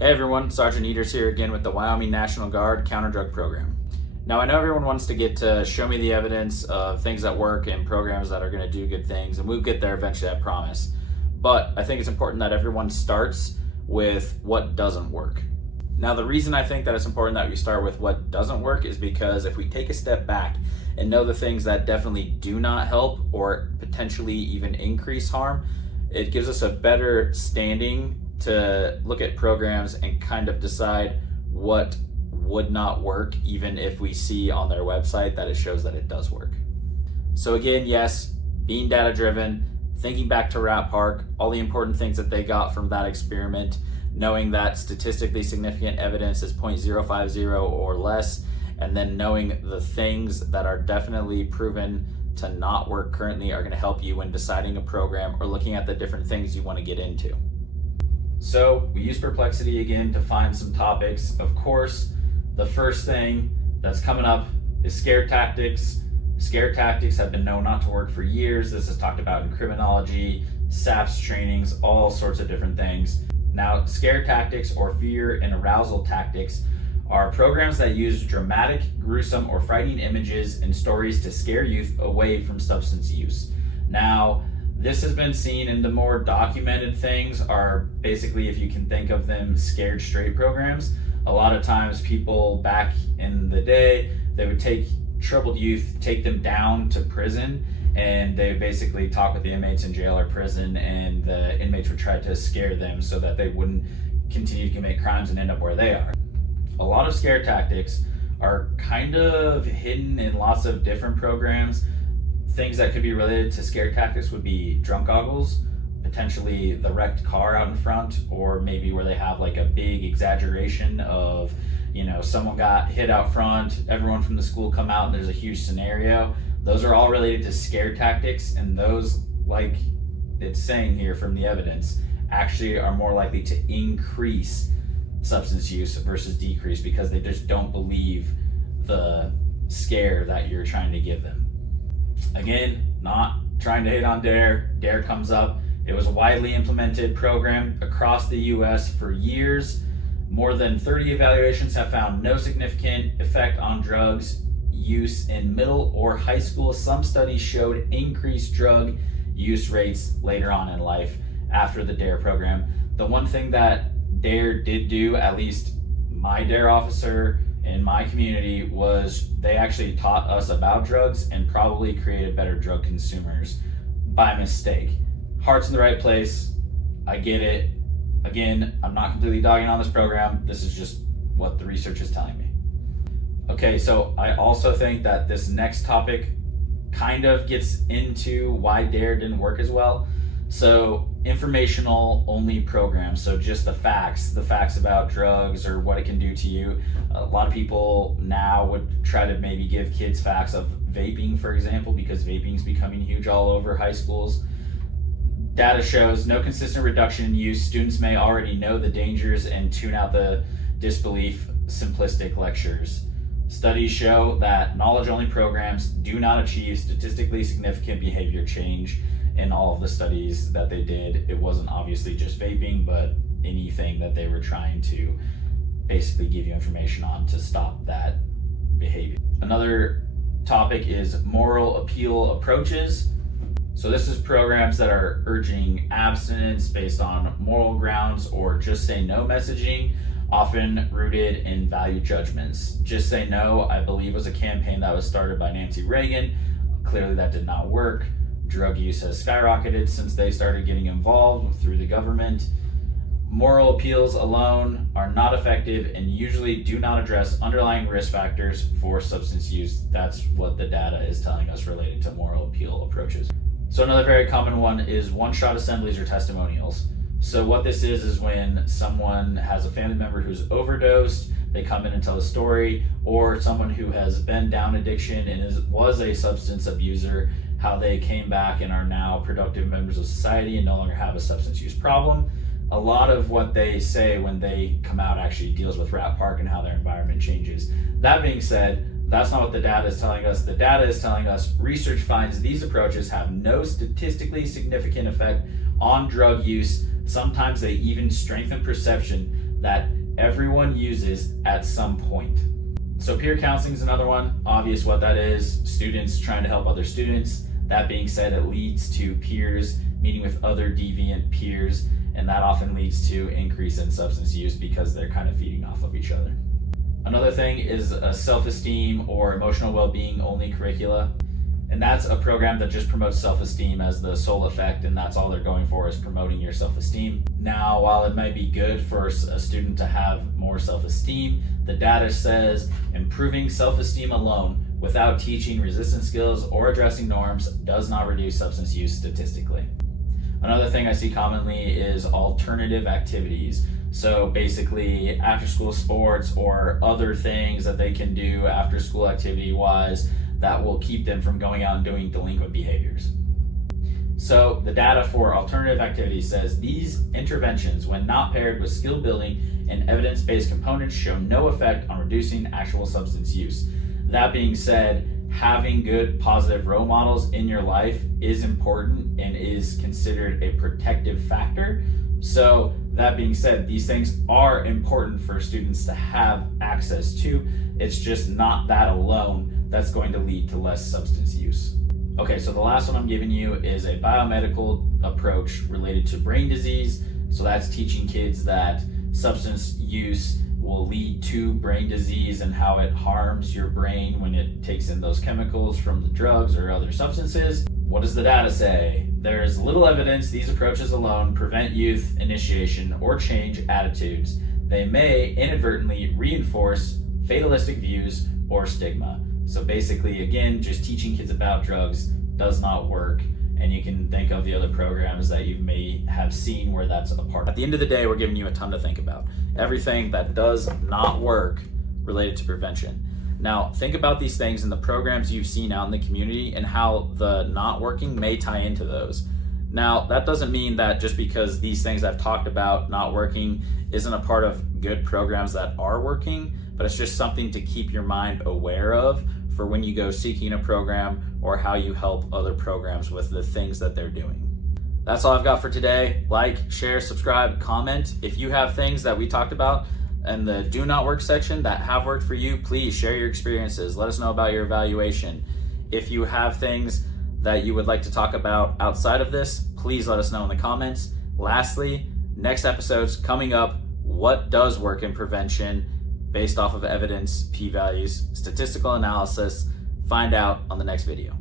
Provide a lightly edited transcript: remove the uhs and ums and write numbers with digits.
Hey everyone, Sergeant Eaters here again with the Wyoming National Guard Counter Drug Program. Now I know everyone wants to get to show me the evidence of things that work and programs that are going to do good things, and we'll get there eventually, I promise. But I think it's important that everyone starts with what doesn't work. Now the reason I think that it's important that we start with what doesn't work is because if we take a step back and know the things that definitely do not help or potentially even increase harm, it gives us a better standing to look at programs and kind of decide what would not work, even if we see on their website that it shows that it does work. So again, yes, being data driven, thinking back to Rat Park, all the important things that they got from that experiment, knowing that statistically significant evidence is 0.050 or less, and then knowing the things that are definitely proven to not work currently are going to help you when deciding a program or looking at the different things you want to get into. So we use Perplexity again to find some topics. Of course, the first thing that's coming up is scare tactics. Scare tactics have been known not to work for years. This is talked about in criminology, SAPS trainings, all sorts of different things. Now, scare tactics or fear and arousal tactics are programs that use dramatic, gruesome, or frightening images and stories to scare youth away from substance use. Now, this has been seen in the more documented things are basically, if you can think of them, scared straight programs. A lot of times people back in the day, they would take troubled youth, take them down to prison, and they would basically talk with the inmates in jail or prison, and the inmates would try to scare them so that they wouldn't continue to commit crimes and end up where they are. A lot of scare tactics are kind of hidden in lots of different programs. Things that could be related to scare tactics would be drunk goggles, potentially the wrecked car out in front, or maybe where they have like a big exaggeration of, someone got hit out front, everyone from the school come out and there's a huge scenario. Those are all related to scare tactics, and those, like it's saying here from the evidence, actually are more likely to increase substance use versus decrease because they just don't believe the scare that you're trying to give them. Again, not trying to hate on DARE. DARE comes up. It was a widely implemented program across the US for years. More than 30 evaluations have found no significant effect on drugs use in middle or high school. Some studies showed increased drug use rates later on in life after the DARE program. The one thing that DARE did do, at least my DARE officer in my community, was they actually taught us about drugs and probably created better drug consumers by mistake. Heart's in the right place. I get it. Again, I'm not completely dogging on this program. This is just what the research is telling me. Okay, so I also think that this next topic kind of gets into why DARE didn't work as well. So informational only programs, so just the facts about drugs or what it can do to you. A lot of people now would try to maybe give kids facts of vaping, for example, because vaping is becoming huge all over high schools. Data shows no consistent reduction in use. Students may already know the dangers and tune out the disbelief simplistic lectures. Studies show that knowledge-only programs do not achieve statistically significant behavior change. In all of the studies that they did, it wasn't obviously just vaping, but anything that they were trying to basically give you information on to stop that behavior. Another topic is moral appeal approaches. So this is programs that are urging abstinence based on moral grounds or just say no messaging, often rooted in value judgments. Just Say No, I believe, was a campaign that was started by Nancy Reagan. Clearly that did not work. Drug use has skyrocketed since they started getting involved through the government. Moral appeals alone are not effective and usually do not address underlying risk factors for substance use. That's what the data is telling us related to moral appeal approaches. So another very common one is one-shot assemblies or testimonials. So what this is when someone has a family member who's overdosed, they come in and tell a story, or someone who has been down addiction and was a substance abuser, how they came back and are now productive members of society and no longer have a substance use problem. A lot of what they say when they come out actually deals with Rat Park and how their environment changes. That being said, that's not what the data is telling us. The data is telling us research finds these approaches have no statistically significant effect on drug use. Sometimes they even strengthen perception that everyone uses at some point. So peer counseling is another one. Obvious what that is, students trying to help other students. That being said, it leads to peers meeting with other deviant peers, and that often leads to increase in substance use because they're kind of feeding off of each other. Another thing is a self-esteem or emotional well-being only curricula. And that's a program that just promotes self-esteem as the sole effect, and that's all they're going for is promoting your self-esteem. Now, while it might be good for a student to have more self-esteem, the data says improving self-esteem alone without teaching resistance skills or addressing norms does not reduce substance use statistically. Another thing I see commonly is alternative activities. So basically after school sports or other things that they can do after school activity wise that will keep them from going out and doing delinquent behaviors. So the data for alternative activities says these interventions, when not paired with skill building and evidence-based components, show no effect on reducing actual substance use. That being said, having good positive role models in your life is important and is considered a protective factor. So that being said, these things are important for students to have access to. It's just not that alone that's going to lead to less substance use. Okay, so the last one I'm giving you is a biomedical approach related to brain disease. So that's teaching kids that substance use will lead to brain disease and how it harms your brain when it takes in those chemicals from the drugs or other substances. What does the data say? There's little evidence these approaches alone prevent youth initiation or change attitudes. They may inadvertently reinforce fatalistic views or stigma. So basically, again, just teaching kids about drugs does not work. And you can think of the other programs that you may have seen where that's a part. At the end of the day, we're giving you a ton to think about. Everything that does not work related to prevention. Now, think about these things in the programs you've seen out in the community and how the not working may tie into those. Now, that doesn't mean that just because these things I've talked about not working isn't a part of good programs that are working, but it's just something to keep your mind aware of for when you go seeking a program or how you help other programs with the things that they're doing. That's all I've got for today. Like, share, subscribe, comment. If you have things that we talked about in the do not work section that have worked for you, please share your experiences. Let us know about your evaluation. If you have things that you would like to talk about outside of this, please let us know in the comments. Lastly, next episode's coming up, what does work in prevention based off of evidence, p-values, statistical analysis. Find out on the next video.